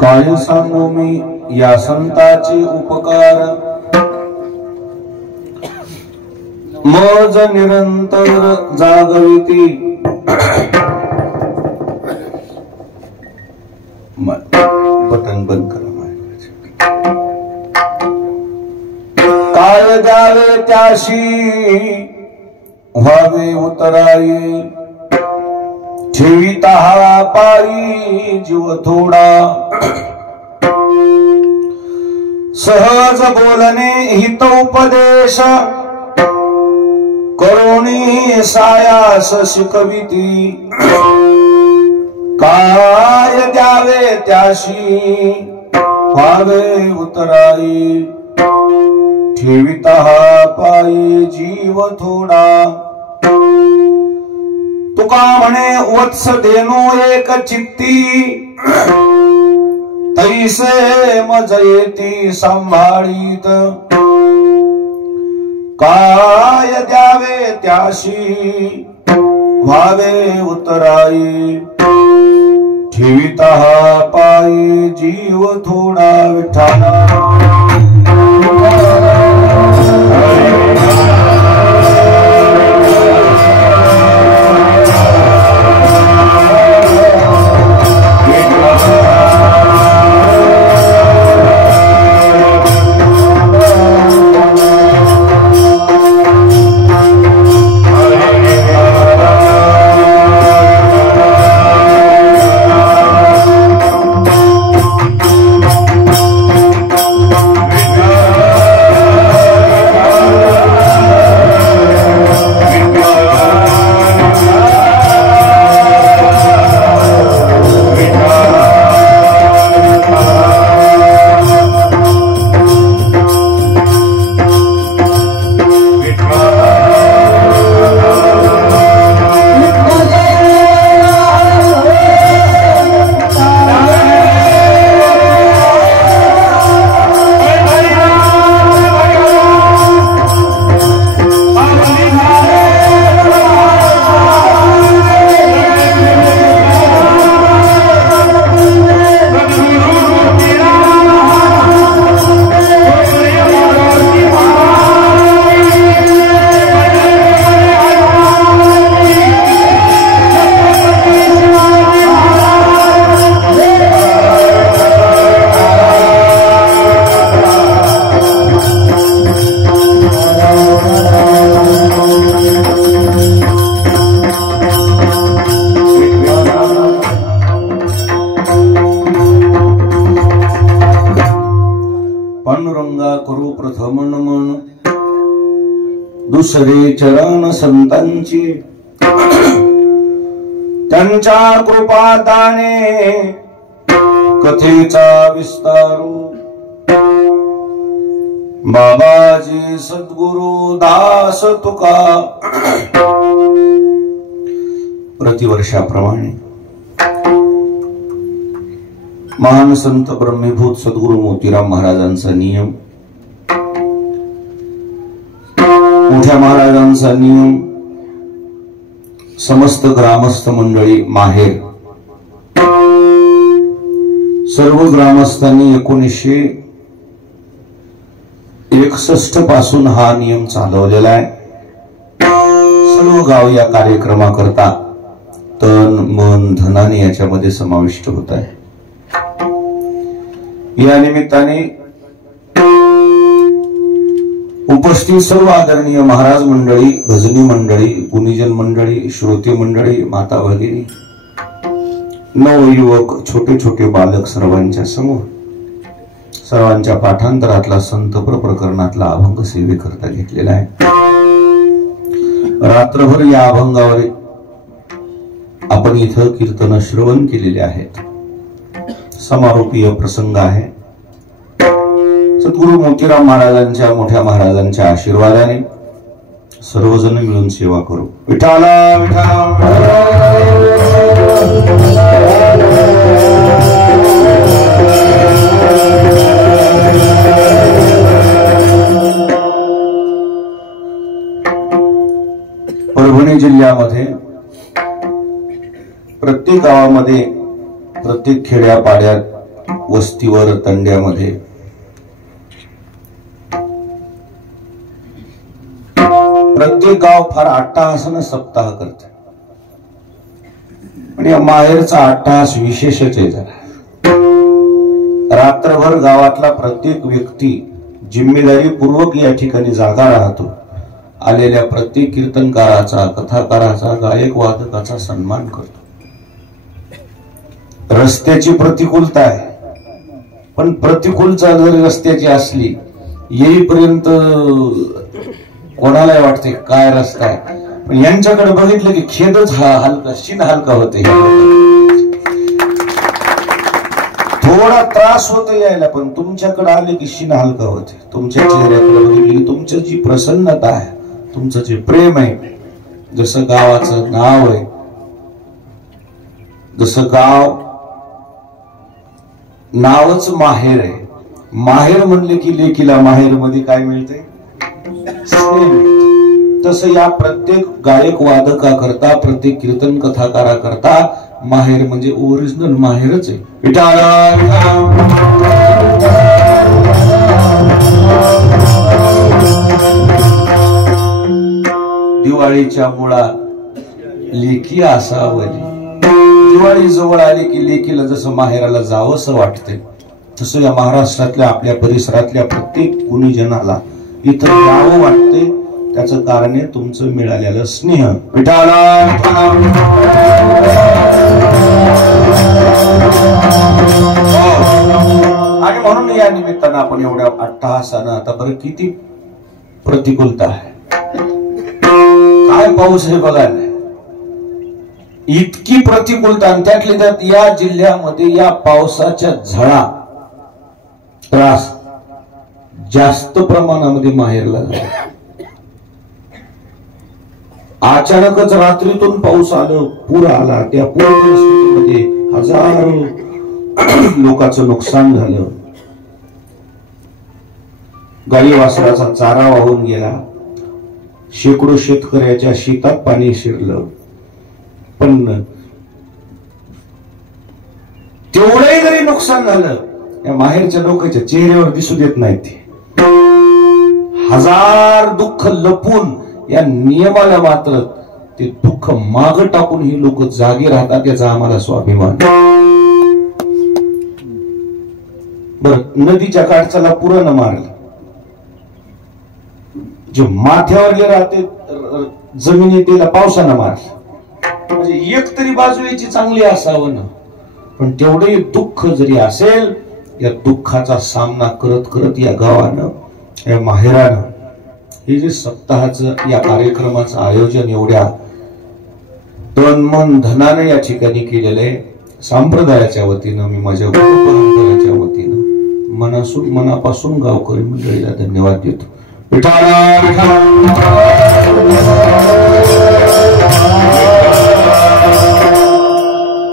काय सांगू मी या संताचे उपकार, मज निरंतर जागविती। बटन बंद करा। काय द्यावे त्याशी व्हावे उतराई, ठेविता हा पायी जीव थोडा। सहज बोलणे हितोपदेश, करुणी सायास शिकविती। काय द्यावे त्याशी व्हावे उतराई, ठेविता हा पायी जीव थोडा। तुका म्हणे वत्स धेनू एक चित्ती, तैसे मज येती सांभाळीत। काय द्यावे त्याशी व्हावे उतराई, ठेविता हा पायी जीव थोडा। विठ्ठला पांडुरंगा करू प्रथम नमन, दुसरे चरण संतांची। त्यांच्या कृपादाने कथेचा विस्तारू, बाबाजी सद्गुरु दास तुका। प्रतिवर्षाप्रमाणे महान संत ब्रह्मीभूत सद्गुरु मोतीराम महाराजांचा नियम, मोठ्या महाराजांचा नियम, समस्त ग्रामस्थ मंडळी माहेर सर्व ग्रामस्थांनी 1961 पासून हा नियम चालवलेला आहे। सर्व गाव या कार्यक्रमाकरता तन मन धनाने याच्यामध्ये समाविष्ट होत आहे। या निमित्ताने उपस्थित सर्व आदरणीय महाराज मंडळी, भजनी मंडळी, गुणीजन मंडळी, श्रोते मंडळी, माता भगिनी, नवयुवक, छोटे छोटे बालक सर्वांच्या समोर सर्वांच्या पाठांतरातला संतप्र प्रकरणातला अभंग सेवेकरता घेतलेला आहे। रात्रभर या अभंगावर आपण इथं कीर्तन श्रवण केलेले आहेत। समारोपीय प्रसंग आहे। सद्गुरु मोतीराम महाराजांच्या मोठ्या महाराजांच्या आशीर्वादाने सर्वजण मिळून सेवा करू। विठाला विठाला परभणी जिल्ह्यामध्ये प्रत्येक गावामध्ये, प्रत्येक खेड्यापाड्यात वस्तीवर तंड्यामध्ये प्रत्येक गाव फार अट्टहासानं सप्ताह करते, पण या माहेरचा अट्टहास विशेषच आहे. जरा रात्रभर गावातला प्रत्येक व्यक्ती जिम्मेदारी पूर्वक या ठिकाणी जागा राहतो. आलेल्या प्रत्येक कीर्तनकाराचा, कथाकाराचा, गायक वादकाचा सन्मान करतो. रस्त्याची प्रतिकूलता आहे, पण प्रतिकूलता जर रस्त्याची असली, येईपर्यंत कोणाला वाटते काय रस्ता आहे, पण यांच्याकडे बघितलं की खेदच हलका, शिन हलका होते. थोडा त्रास होतो यायला, पण तुमच्याकडे आले की शिन हलका होते. तुमच्या चेहऱ्याकडे बघितली की तुमची जी प्रसन्नता आहे, तुमचं जे प्रेम आहे, जसं गावाचं नाव आहे, जसं गाव नावच माहेर आहे. माहेर म्हणले की लेकीला माहेर मध्ये काय मिळते? तसं या प्रत्येक गायक वादका करता, प्रत्येक कीर्तन कथाकारा करता माहेर म्हणजे ओरिजिनल माहेरच आहे. दिवाळीच्या मुळा लेकी असावली. दिवाळी जवळ आली की लेकीला जसं माहेराला जावंसं वाटते, तसं या महाराष्ट्रातल्या आपल्या परिसरातल्या प्रत्येक गुणीजनाला इथं यावं वाटते. त्याचं कारण आहे तुमचं मिळालेलं स्नेह. आणि म्हणून या निमित्तानं आपण एवढ्या अट्टहासानं, आता बरं किती प्रतिकूलता आहे, काय पाऊस आहे बघा, इतकी प्रतिकूलता. आणि त्यातल्या त्यात या जिल्ह्यामध्ये या पावसाच्या झळा त्रास जास्त प्रमाणामध्ये माहेरला झाला. अचानकच रात्रीतून पाऊस आलं, पूर आला. त्या पूर परिस्थितीमध्ये हजारो लोकांचं नुकसान झालं. गाई वासराचा चारा वाहून गेला. शेकडो शेतकऱ्याच्या शेतात पाणी शिरलं. पण तेवढंही जरी नुकसान झालं, या माहेरच्या लोकांच्या चेहऱ्यावर दिसू देत नाही. ते हजार दुःख लपून या नियमाला मात्र ते दुःख माग टाकून ही लोक जागी राहतात. याचा आम्हाला स्वाभिमान. बर, नदीच्या काठच्याला पुरानं मारलं, जे माथ्यावर राहते जमिनी त्याला पावसानं मारलं. म्हणजे एक तरी बाजू याची चांगली असावं ना, पण तेवढे दुःख जरी असेल, या दुःखाचा सामना करत करत या गावानं, या माहेरानं हे जे सप्ताहाचं या कार्यक्रमाचं आयोजन एवढ्या तन मन धनानं या ठिकाणी केलेलं आहे. संप्रदायाच्या वतीनं, मी माझ्या परंपरेच्या वतीनं मनापासून गावकरी मंडळीला धन्यवाद देतो.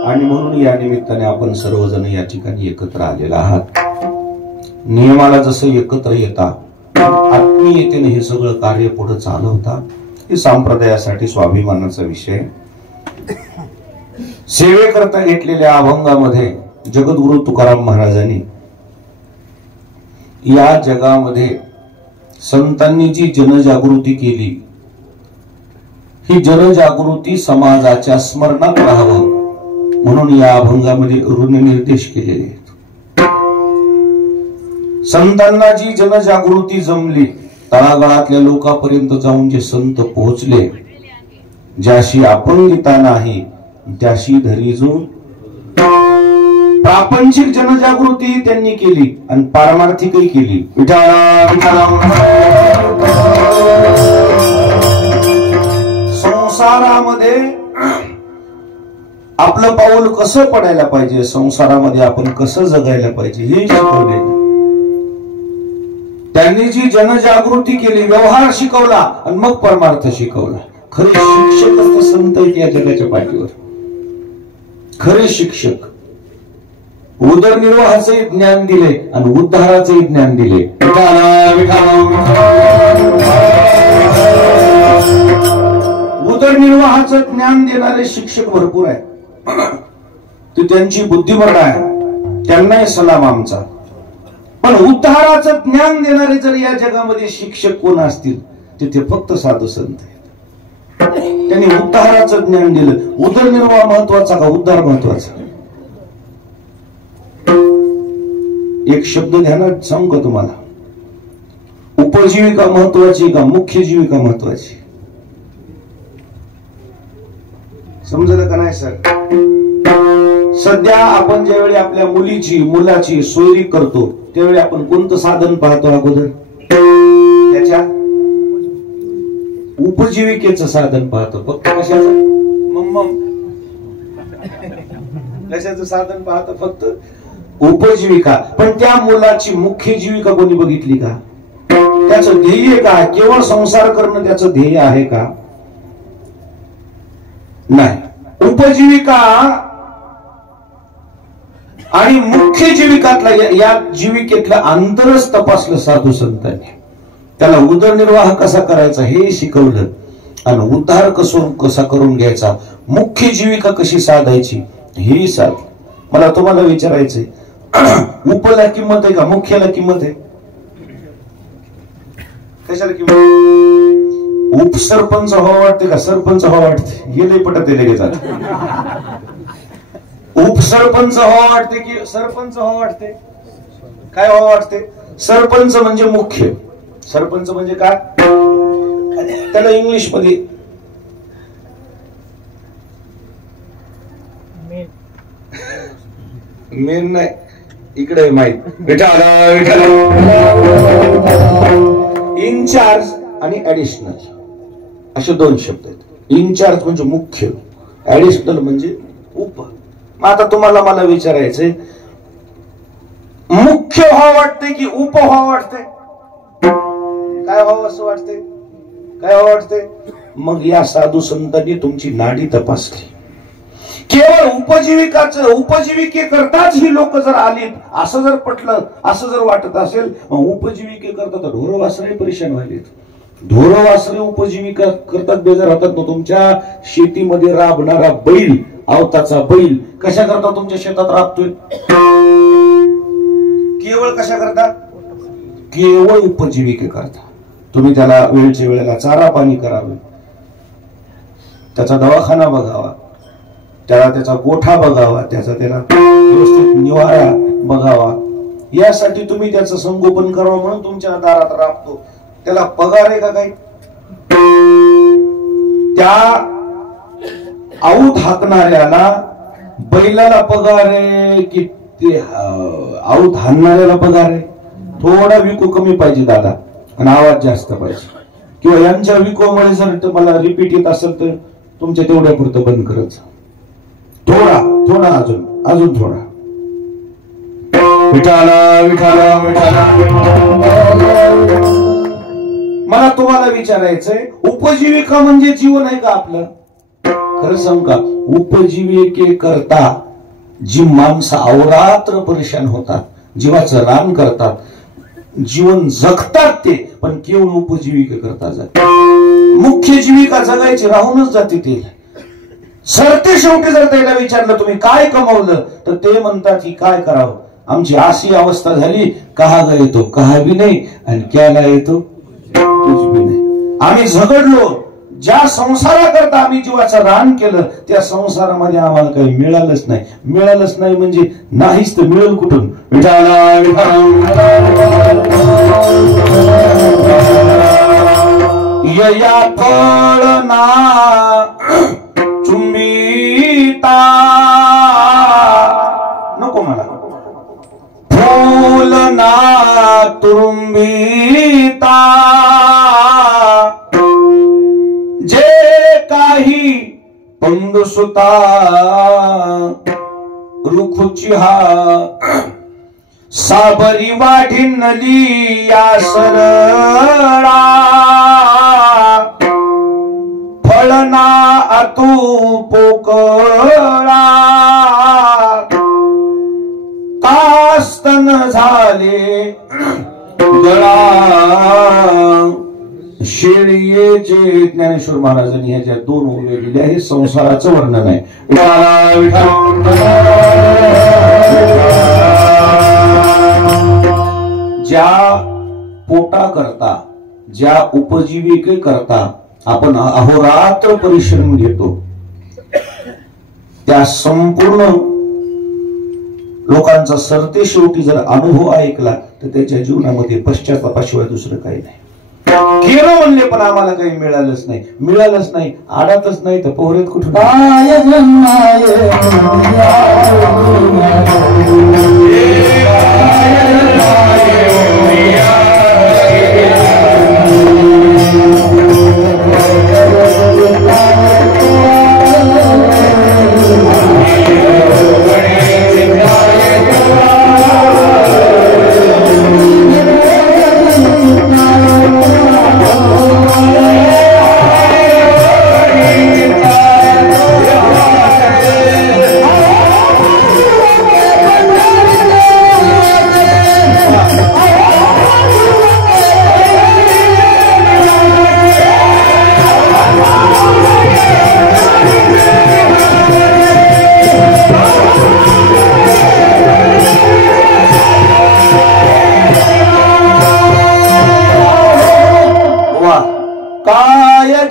आणि म्हणून या निमित्ताने आपण सर्वजण या ठिकाणी एकत्र आलेला आहात. नियमाला जसं एकत्र येतात, आत्मीयतेने हे सगळं कार्य पुढे चालवतात. हे संप्रदायासाठी स्वाभिमानाचा विषय. सेवेकरता घेतलेल्या अभंगामध्ये जगद्गुरु तुकाराम महाराजांनी या जगामध्ये संतांनी जी जनजागृती केली, ही जनजागृती समाजाच्या स्मरणात राहावं म्हणून या अभंगामध्ये ऋणनिर्देश केलेले आहेत. संतांना जी जनजागृती जमली, तळागाळातल्या लोकांपर्यंत जाऊन जे संत पोहोचले, ज्याशी अपंगिता नाही त्याशी धरी जो. प्रापंचिक जनजागृती त्यांनी केली आणि पारमार्थिकही केली. संसारामध्ये आपलं पाऊल कसं पडायला पाहिजे, संसारामध्ये आपण कसं जगायला पाहिजे हे शिकवले. त्यांनी जी जनजागृती केली, व्यवहार शिकवला आणि मग परमार्थ शिकवला. खरे शिक्षकच तर संत आहेत या जगाच्या पाठीवर. खरे शिक्षक उदरनिर्वाहाचे ज्ञान दिले आणि उद्धाराचे ज्ञान दिले. उदरनिर्वाहाचं ज्ञान देणारे शिक्षक भरपूर आहेत. ती त्यांची बुद्धिमत्ता आहे, त्यांनाही सलाम आमचा. पण उद्धाराचं ज्ञान देणारे जर या जगामध्ये शिक्षक कोण असतील तिथे फक्त साधू संत आहेत. त्यांनी उद्धाराचं ज्ञान दिलं. उदरनिर्वाह महत्वाचा का उद्धार महत्वाचा? एक शब्द ध्यानात सांगू का तुम्हाला? उपजीविका महत्वाची का मुख्य जीविका महत्वाची? समजलं का नाही सर? सध्या आपण ज्यावेळी आपल्या मुलाची सोयरी करतो त्यावेळी आपण कोणतं साधन पाहतो अगोदर? त्याच्या उपजीविकेचं साधन पाहतो. फक्त कशाचं? कशाचं साधन पाहतो? फक्त उपजीविका. पण त्या मुलाची मुख्य जीविका कोणी बघितली का? त्याचं ध्येय काय? केवळ संसार करणं त्याचं ध्येय आहे का? नाही. उपजीविका आणि मुख्य जीविकातला या जीविकेतलं अंतरच तपासलं साधू संतांनी. त्याला उदरनिर्वाह कसा करायचा हे शिकवलं आणि उद्धार कसा करून घ्यायचा, मुख्य जीविका कशी साधायची हे साध. मला तुम्हाला विचारायचंय, उपला किंमत आहे का मुख्याला किंमत आहे? कशाला किंमत? उपसरपंच व्हावं वाटते का सरपंच व्हावं वाटते? हे लई पटत लगेच. उपसरपंच व्हावं वाटते की सरपंच व्हावं वाटते? काय व्हावं वाटते? सरपंच म्हणजे मुख्य. सरपंच म्हणजे काय? त्याला इंग्लिश मध्ये मेन नाही, इकडे माहित. इनचार्ज आणि ऍडिशनल असे दोन शब्द आहेत. इनचार्ज म्हणजे मुख्य, ऍडिशनल म्हणजे उप. आता तुम्हाला मला विचारायचंय, मुख्य व्हावं वाटते की उप व्हावं वाटते? काय व्हावं असं वाटते? काय व्हावं वाटते? मग या साधू संतांनी तुमची नाडी तपासली. केवळ उपजीविके करताच ही लोक जर आलीत असं जर पटलं, असं जर वाटत असेल, मग उपजीविके करतात ढोरं वासरे परेशान व्हायलेत. ढोरं वासरे उपजीविका करतात बेजार होतात ना. तुमच्या शेतीमध्ये राबणारा बैल, आवताचा बैल कशा करता तुमच्या शेतात राबतोय? केवळ कशा करता? केवळ उपजीविके करता. तुम्ही त्याला वेळच्या वेळेला चारा पाणी करावे, त्याचा दवाखाना बघावा, त्याचा गोठा बघावा, त्याला व्यवस्थित निवारा बघावा. यासाठी तुम्ही त्याचं संगोपन करावं म्हणून तुमच्या दारात राबतो. त्याला पगार आहे का काही? त्या आऊत हाकणाऱ्याला बैलाला पगार आहे की ते आऊत हाणणाऱ्याला पगार आहे? थोडा विको कमी पाहिजे दादा आणि आवाज जास्त पाहिजे. किंवा यांच्या विकोमुळे जर मला रिपीट येत असेल तर तुमच्या तेवढ्या पुरतं बंद करायचं. थोडा अजून थोडा. विठाला विठाला विठाला. मला तुम्हाला विचारायचंय, उपजीविका म्हणजे जीवन आहे का आपलं? खरं सांग का? उपजीविके करता जी माणसं अवरात्र परेशान होतात, जीवाचं रान करतात, जीवन जगतात ते, पण केवळ उपजीविका करता जाते. मुख्य जीविका जगायची राहूनच जाते ते. सरते शेवटी जर त्याला विचारलं तुम्ही काय कमवलं तर ते म्हणतात की काय करावं, आमची अशी अवस्था झाली, कहा गए तो कहा भी नाही आणि क्या लाए तो कुछ भी नाही. आम्ही झगडलो, ज्या संसाराकरता आम्ही जीवाचं रान केलं त्या संसारामध्ये आम्हाला काही मिळालंच नाही. मिळालंच नाही म्हणजे नाहीच तर मिळेल कुठून? विठाला यया फळना चुंबिता नको मला, फूल ना तुरुंबिता, जे काही पंगसुता रुखुची हा साबरी वाढिनली या सरळा, फळना अतू पोकळा, कास्तन झाले गळा. शेळीचे ज्ञानेश्वर महाराजांनी ह्याच्या दोन ओव्या दिल्या. हे संसाराचं वर्णन आहे. ज्या पोटा करता, ज्या उपजीविके करता आपण अहोरात्र परिश्रम घेतो, त्या संपूर्ण लोकांचा सरते शेवटी जर अनुभव ऐकला तर त्याच्या जीवनामध्ये पश्चातापाशिवाय दुसरं काही नाही. केलं म्हणले पण आम्हाला काही मिळालंच नाही, आडातच नाही तर पोहरेत कुठून. काय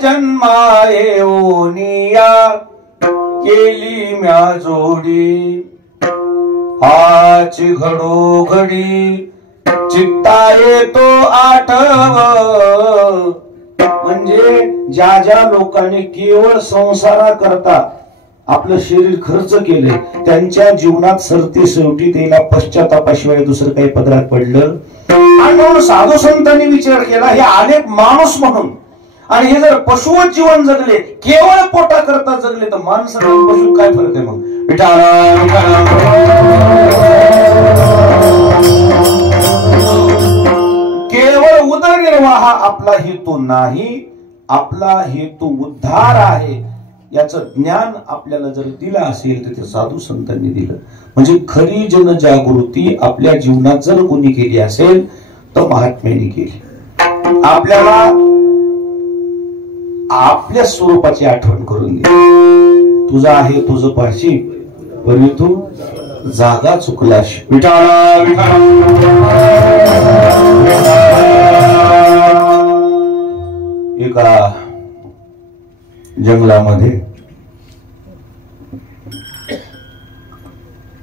जन्माये ओनिया केली म्या जोडी, आची घडोघडी चित्ता येतो आठव. म्हणजे ज्या ज्या लोकांनी केवळ संसाराकरता आपलं शरीर खर्च केले त्यांच्या जीवनात सरते शेवटी त्याला पश्चातापाशिवाय दुसरं काही पदरात पडलं. आणि म्हणून साधू संतांनी विचार केला, हे अनेक माणूस म्हणून आणि हे जर पशुवत जीवन जगले, केवळ पोटा करता जगले तर माणसं आणि पशु काय फरक आहे मग. केवळ उदरनिर्वाह आपला हेतू नाही, आपला हेतू उद्धार आहे याचं ज्ञान आपल्याला जर दिलं असेल तर ते साधू संतांनी दिलं. म्हणजे खरी जनजागृती आपल्या जीवनात जर कोणी केली असेल तर महात्म्याने केली. आपल्याला आपल्या स्वरूपाची आठवण करून दे. तुझा आहे तुझं पाशी पण तू जागा चुकलाश. विठाळा एका जंगलामध्ये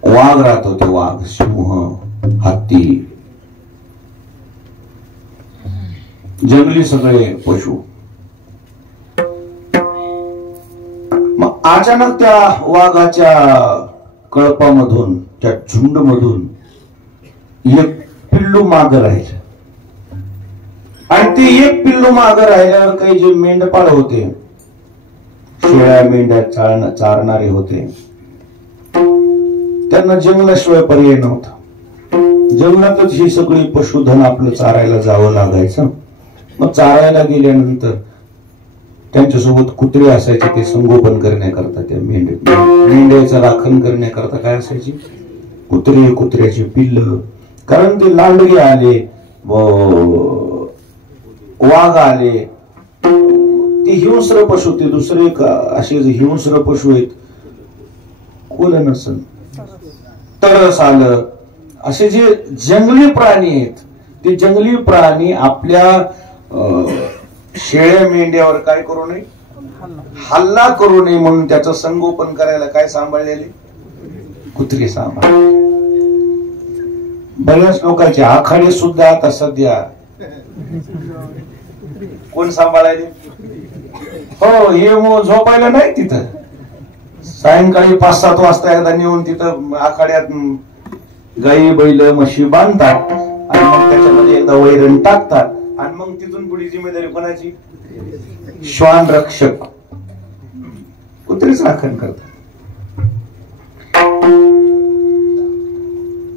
वाघ राहत होते. वाघ, सिंह, हत्ती, जंगली सगळे पशु. मग अचानक त्या वाघाच्या कळपामधून, त्या झुंडमधून एक पिल्लू मागं राहील. आणि ते एक पिल्लू मागं राहिल्यावर काही जे मेंढपाळ होते, शेळ्या मेंढ्या चारणारे होते, त्यांना जंगलाशिवाय पर्याय नव्हता. जंगलातच ही सगळी पशुधन आपलं चारायला जावं लागायचं. मग चारायला गेल्यानंतर त्यांच्यासोबत कुत्रे असायचे, ते संगोपन करण्याकरता, त्या मेंढ्याचं राखण करण्याकरता काय असायचे, कुत्रे, कुत्र्याचे पिल्ल. कारण ते लांडगे आले, वाघ आले, ते हिंस्र पशु, ते दुसरे असे जे हिंस्र पशु आहेत, कोण नसन, तरस आलं, असे जे जंगली प्राणी आहेत, ते जंगली प्राणी आपल्या शेळ्या मेंढ्यावर काय करू नये, हल्ला करू नये म्हणून त्याचं संगोपन करायला काय सांभाळलेले, कुत्रे सांभाळ. बऱ्याच लोकांचे आखाडे सुद्धा आता सध्या कोण सांभाळायले. हो, हे झोपायला नाही तिथं. सायंकाळी 5-7 वाजता एकदा नेऊन तिथं आखाड्यात गाई बैल म्हशी बांधतात आणि मग त्याच्यामध्ये एकदा वैरण टाकतात आणि मग तिथून पुढे जिम्मेदारी कोणाची, श्वान रक्षक, कुत्रेच राखण करतात.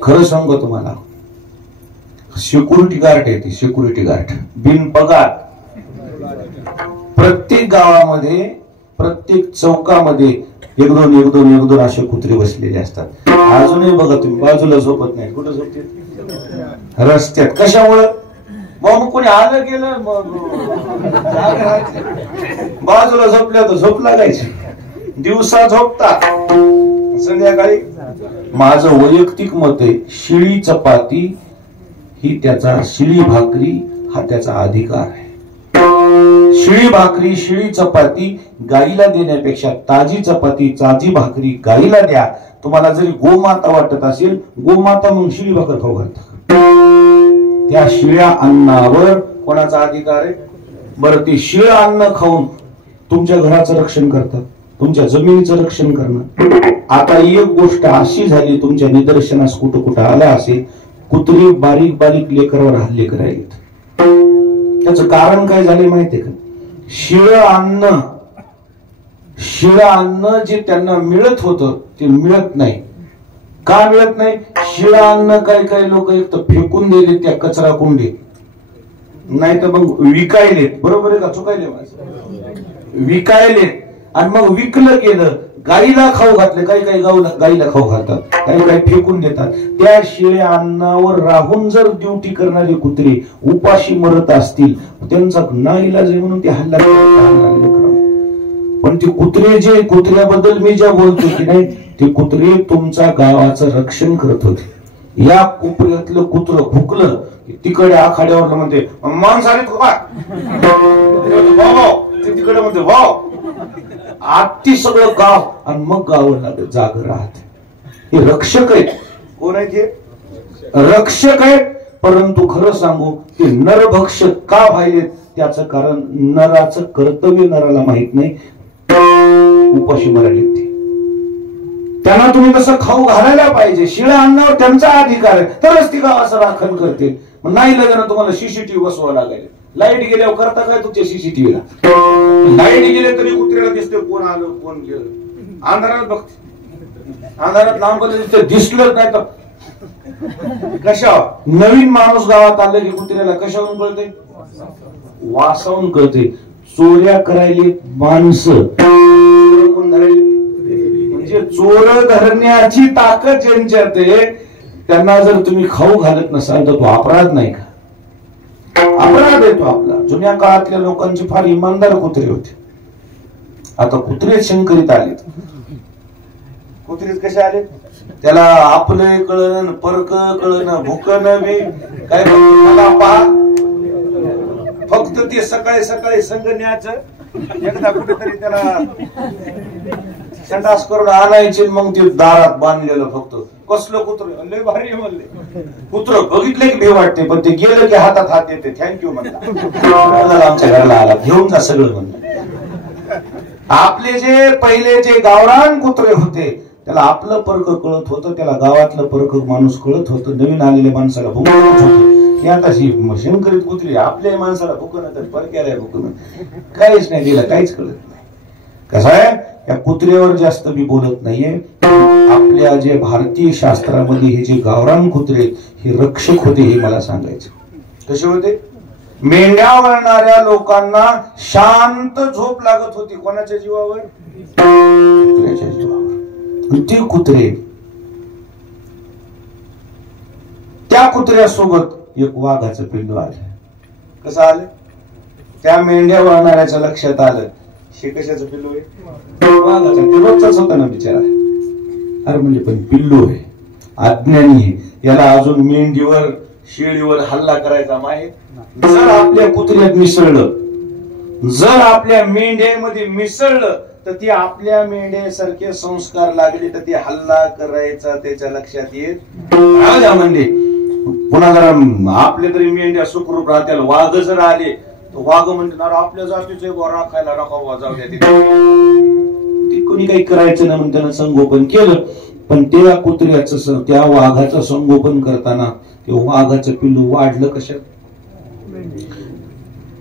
खरं सांगू तुम्हाला, सिक्युरिटी गार्ड आहे ती, सिक्युरिटी गार्ड बिन पगार. प्रत्येक गावामध्ये, प्रत्येक चौकामध्ये एक दोन असे कुत्रे बसलेले असतात. अजूनही बघा तुम्ही, बाजूला झोपत नाही. कुठं झोपते, रस्त्यात. कशामुळं, मग कोणी आलं गेलं बाजूला झोपल्या तर झोप लागायची. दिवसा झोपतात, संध्याकाळी. माझं वैयक्तिक मत आहे, शिळी चपाती ही त्याचा शिळी भाकरी हा त्याचा अधिकार आहे. शिळी भाकरी शिळी चपाती गाईला देण्यापेक्षा ताजी चपाती ताजी भाकरी गाईला द्या. तुम्हाला जरी गोमाता वाटत असेल, गोमाता मग शिळी भाकर खाऊ घालता. त्या शिळ्या अन्नावर कोणाचा अधिकार आहे? बरं, ते शिळं अन्न खाऊन तुमच्या घराचं रक्षण करतात, तुमच्या जमिनीचं रक्षण करणं. आता एक गोष्ट अशी झाली तुमच्या निदर्शनास कुठं कुठं आला असेल, कुत्री बारीक बारीक लेकरावर हल्ले करायलेत. त्याचं कारण काय झाले माहितीये का? शिळं अन्न जे त्यांना मिळत होतं ते मिळत नाही. का मिळत नाही? शिळं अन्न काही लोक एक तर फेकून दिले त्या कचरा कुंडीत, नाही तर मग विकायलेत. बरोबर आहे का? चुकायले माझं? विकायलेत आणि मग विकलं गेलं, गाईला खाऊ घातले. काही गाईला खाऊ घालतात, काही फेकून देतात. त्या शिळ्या अन्नावर राहून जर ड्युटी करणारे कुत्रे उपाशी मरत असतील, त्यांचा नाईलाज आहे म्हणून ते हल्ला करतात. पण ते कुत्रे जे, कुत्र्याबद्दल मी ज्या बोलतो की नाही, ते कुत्रे तुमच्या गावाचं रक्षण करत होते. या कोपऱ्यातलं कुत्र भुकलं तिकडे आखाड्यावर म्हणते मांसाहारी तिकडे म्हणते वाव, आत्ती सगळं गाव आणि मग गावाला जाग राहते. हे रक्षक आहेत. कोण आहेत हे? रक्षक आहेत. परंतु खरं सांगू, ते नरभक्षक का व्हायलेत त्याचं कारण नराचं कर्तव्य नराला माहित नाही. उपाशी मराले ते, त्यांना तुम्ही तसं खाऊ घालायला पाहिजे. शिळ्या अन्नावर त्यांचा अधिकार आहे, तरच ती गावाचं राखण करते. नाही लग्न तुम्हाला सीसीटीव्ही बसवावं लागेल. लाईट गेल्यावर करता काय तुमच्या सीसीटीव्हीला? लाईट गेले तरी कुत्र्याला दिसते कोण आलं कोण गेलं. अंधारात बघते, अंधारात लांब दिसते, दिसलंच नाही तर कशा. नवीन माणूस गावात आलं की कुत्र्याला कशावरून कळते? वासावून कळते. चोऱ्या करायली माणसं कोण धरायली? म्हणजे चोर धरण्याची ताकद ज्यांच्यात आहे, त्यांना जर तुम्ही खाऊ घालत नसाल तर तो अपराध नाही का? अपराध आहे तो आपला. जुन्या काळातल्या लोकांची फार इमानदार कुत्रे होते. आता कुत्रे शंकरीत आलेत. कुत्रेच कसे आले? त्याला आपलं कळण, परक कळण, भुकन बी काय पहा. फक्त ते सकाळी सकाळी संगण्याचं एकदा कुठेतरी त्याला संडास करून आणायचे, मग ते दारात बांधलेलं. फक्त कसलं कुत्र, लय भारी म्हणले. कुत्र बघितलं की भे वाटते, पण ते गेलं की हातात हात येते. थँक्यू म्हणला, आमच्या घराला आला, घेऊन जा सगळं म्हणलं. आपले जे पहिले जे गावरान कुत्रे होते त्याला आपलं परक कळत होतं, त्याला गावातलं परक माणूस कळत होतं. नवीन आलेल्या माणसाला भुकत होतं. ही आता शंकरीत कुत्री आपल्या माणसाला भुकन तर परक्याला भुकन काहीच नाही दिलं, काहीच कळत नाही. कसं आहे, या कुत्र्यावर जास्त मी बोलत नाहीये. आपल्या जे भारतीय शास्त्रामध्ये हे जे गावरान कुत्रे हे रक्षक होते हे मला सांगायचं. कसे होते? मेंढ्या वळणाऱ्या लोकांना शांत झोप लागत होती. कोणाच्या जीवावर? कुत्र्याच्या जीवावर. ते कुत्रे, त्या कुत्र्यासोबत एक वाघाचं पिल्लू आलं. कसं आलं? त्या मेंढ्या वळणाऱ्याच्या लक्षात आलं हे कशाचं पिल्लू आहे? वाघाचं. ते रोजचाच होता ना बिचारा. अरे म्हणजे पण पिल्लू आहे, अज्ञानी आहे, याला अजून मेंढीवर शेळीवर हल्ला करायचा माहीत. जर आपल्या कुत्र्यात मिसळलं, जर आपल्या मेंढ्यामध्ये मिसळलं तर ती आपल्या मेंढ्यासारखे संस्कार लागले तर ती हल्ला करायचा त्याच्या लक्षात येत म्हणजे. पुन्हा जरा आपल्या तरी मेंढ्या सुखरूप राहत्या, वाघ जर आले तर वाघ म्हणते आपल्या जातीचे राखायला राखावा जाऊ द्या. ते कोणी काही करायचं ना म्हणून त्यानं संगोपन केलं. पण त्या कुत्र्याचं, त्या वाघाचं संगोपन करताना ते वाघाचं पिल्लू वाढलं कशात?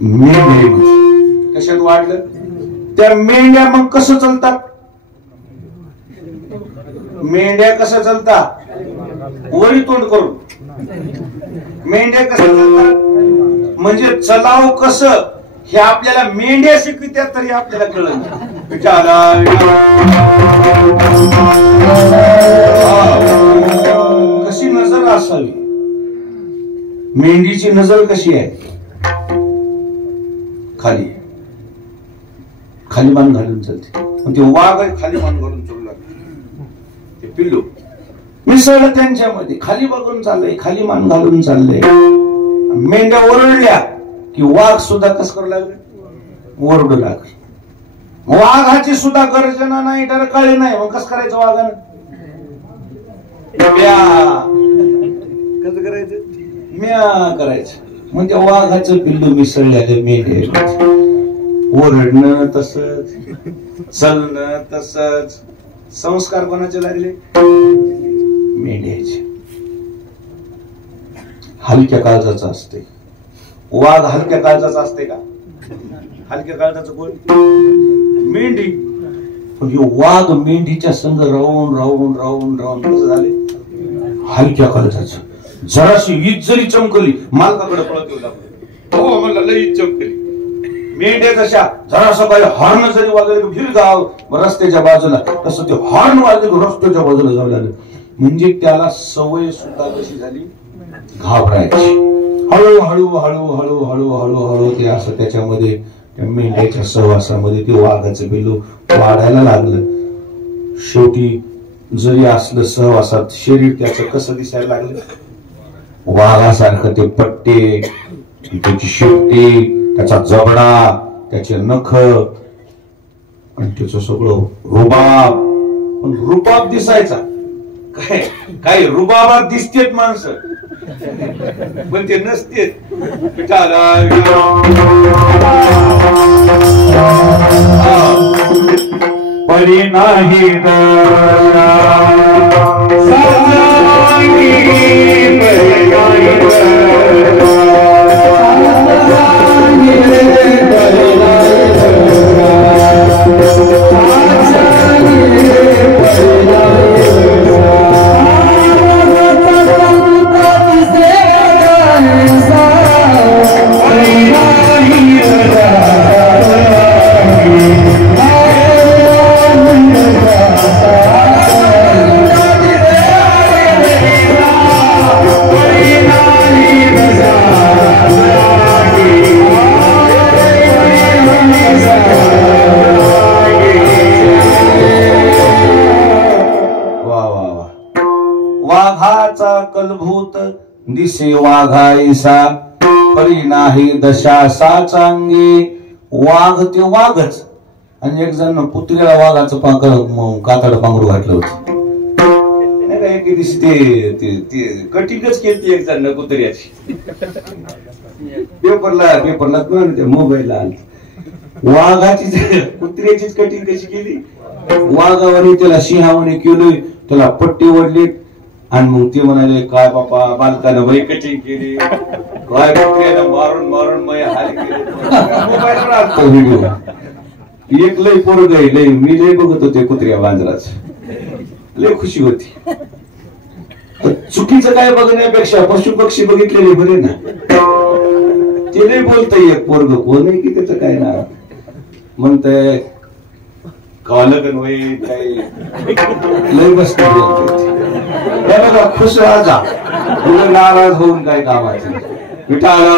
मेंढ्या. कशात वाढलं? त्या मेंढ्या मग कसं चालतात? मेंढ्या कसं चालतात? वरी तोंड करून. मेंढ्या कसं चालतात म्हणजे चलाव कसं हे आपल्याला मेंढ्या शिकवित्यात तरी आपल्याला कळलं. कशी नजर असावी? मेंढीची नजर कशी आहे? खाली, खाली मान घालून चालते. पण ते वाघ खाली मान घालून चालू लागते. ते पिल्लू मिसळलं त्यांच्यामध्ये. खाली बघून चाललंय, खाली मान घालून चाललंय. मेंढ्या ओरडल्या की वाघ सुद्धा कस करू लागले, ओरडू लागले. वाघाची सुद्धा गर्जना नाही, डरकाळी नाही. मग कसं करायचं वाघानं? कसं करायचं? म्या करायचं. म्हणजे वाघाचं पिल्लू मिसळलेलं मेंढ्या. ओरडणं तसंच, चलणं तसंच. संस्कार कोणाचे लागले? मेंढ्याचे. हलक्या काळजाचा असते वाघ. हलक्या काळजाचा असते का? हलक्या काळजाचं कोण? मेंढी. पण हे वाघ मेंढीच्या संग राहून राहून राहून राहून कसं झाले? हलक्या काळजाचं. जराशी वीज जरी चमकली मालकाकडे पळत येऊ लागले. हो मला लई चमकली. मेंढ्या तशा जरासा काही हॉर्न जरी वाजले भिरगाव रस्त्याच्या बाजूला, तसं ते हॉर्न वाजले रस्त्याच्या बाजूला जाऊ लागले. म्हणजे त्याला सवय सुद्धा कशी झाली? घाबरायची. हळूहळू हळूहळू हळूहळू हळू ते असं त्याच्यामध्ये मेंढ्याच्या सहवासामध्ये ते वाघाचं पिल्लू वाढायला लागलं. शेवटी जरी असलं सहवासात शरीर त्याचं कसं दिसायला लागलं? वाघासारखं. ते पट्टे, त्याची शेपटी, त्याचा जबडा, त्याचे नख आणि त्याचं सगळं रुबाब. पण रुबाब दिसायचा काय? काही रुबाबात दिसतेत माणसं पण ते नसतेत. परी नाही कलभूत दिसे वाघाईसा परी नाही दशासा चांगे. वाघ ते वाघच. आणि एक जण पुत्रीला वाघाचं कातड पांघरू घातलं होतं. एके दिवशी ते कटिंगच केली एक जण कुत्र्याची. पेपरला मोबाईलला आली. वाघाची कुत्र्याचीच कटिंग कशी केली? वाघावर त्याला सिंहावणी केली, त्याला पट्टी ओढली आणि मग ते म्हणाले काय बापा बालकानं बाई कटिंग केली, काय मारून मारून मै हाल केले. मोबाईलवर आलतो व्हिडिओ. एक लय पोरग लय मी लय बघत होते कुत्र्या बांजराच. लय खुशी होती. चुकीचं काय बघण्यापेक्षा पशु पक्षी बघितलेले बरे ना. ते लय बोलतय एक पोरग. कोण आहे की त्याचं काय ना म्हणतंय कालगन होई काही लय बसत बघा. खुश राजा तुला नाराज होऊन काय कामाचं? विठाला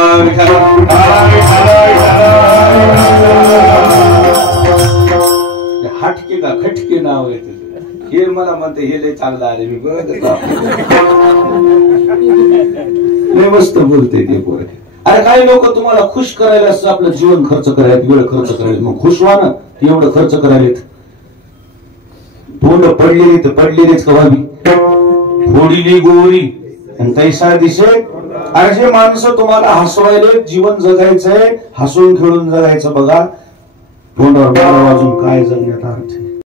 हटके का खटके नाव आहे तुझं. हे मला म्हणते हे लय चांगलं आले. मी बघत लय मस्त बोलते ते पोर. अरे काही लोक तुम्हाला खुश करायला असं आपलं जीवन खर्च करायला, वेळ खर्च करायला. मग खुश व्हा ना. एवढं खर्च करायला तोंड पडलेली तर पडलेलीच का भाभी फोडीली गोरी आणि तैसा दिसे. अरे जे माणसं तुम्हाला हसवायले जीवन जगायचंय, हसून खेळून जगायचं बघा. तोंडावर बारा वाजून काय जगण्यात अर्थ?